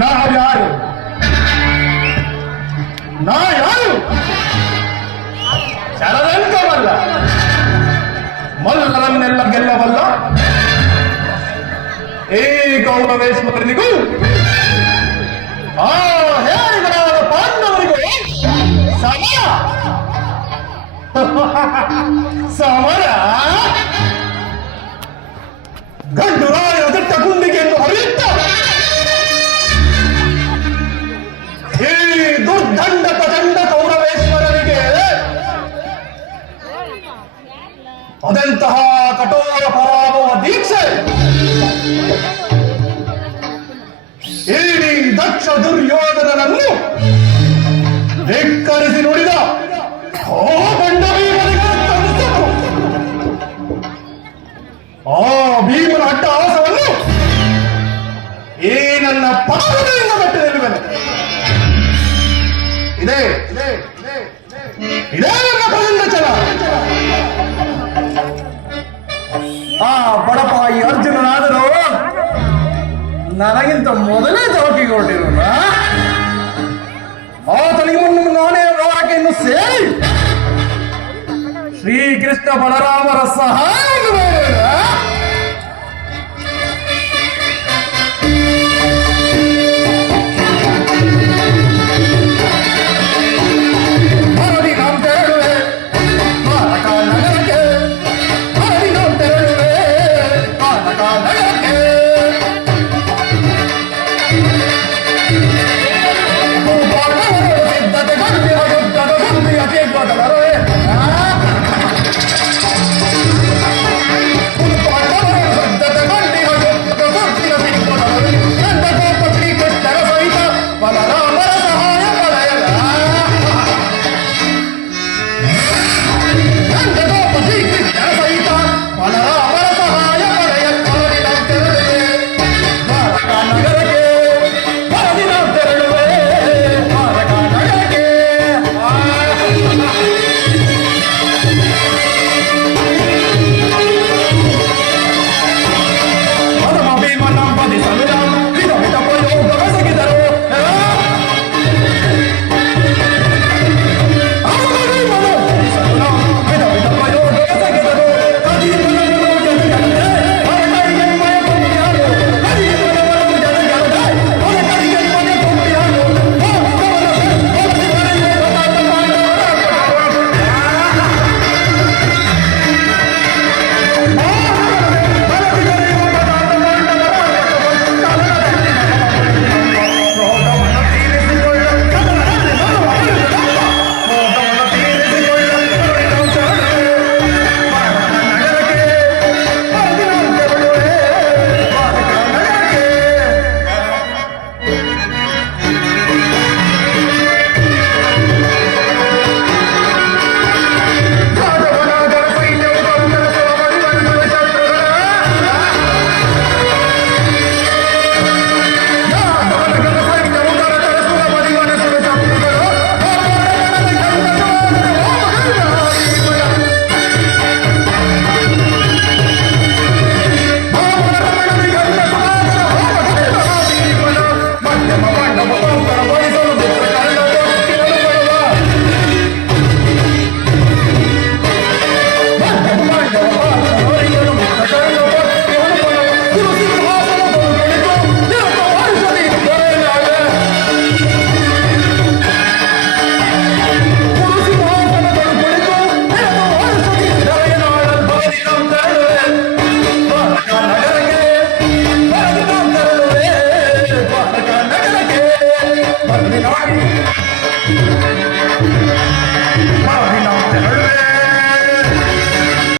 ನಾವ್ಯಾರು ನಾವ್ಯಾರು ಚರದಂಕವಲ್ಲ, ಮಲ್ಲರನ್ನೆಲ್ಲ ಗೆಲ್ಲವಲ್ಲ. ಈ ಕೌರವೇಶ್ವರನಿಗೂ ಆ ಹೇರಿಗಳಾದ ಪಾಂಡವರಿಗೂ ಸಮರ ಸಮರ ಗಂಡು ರಾಯ ದಟ್ಟ ಗುಂಡಿಗೆಯನ್ನು ಹರಿಯುತ್ತ ಈ ದುರ್ದಂಡ ಪ್ರಚಂಡ ಕೌರವೇಶ್ವರನಿಗೆ ಅದೆಂತಹ ಕಠೋರ ಪರಾಭವ ದೀಕ್ಷೆ. ಇಡೀ ದಕ್ಷ ದುರ್ಯೋಧನನನ್ನು ಧಿಕ್ಕರಿಸಿ ನುಡಿದ ಆ ಭೀಮನ ಅಟ್ಟಹಾಸವನ್ನು ಈ ನನ್ನ ಪಾದದಿಂದ ಬಿಟ್ಟು ನಿಲ್ಲುವೆನು. ಇದೇ ನನ್ನ ಪ್ರಚಂಡ ಛಲ. ಆ ಬಡಪಾಯಿ ಅರ್ಜುನನಾದರೂ ನನಗಿಂತ ಮೊದಲೇ ತವಕಿಗೆ ಹೊರಟಿರೋಣ. ಆತನಿಗೆ ನಾನೇ ವಾರಕೆಯನ್ನು ಸೇರಿ ಶ್ರೀಕೃಷ್ಣ ಬಲರಾಮರ ಸಹಾಯ Thank you.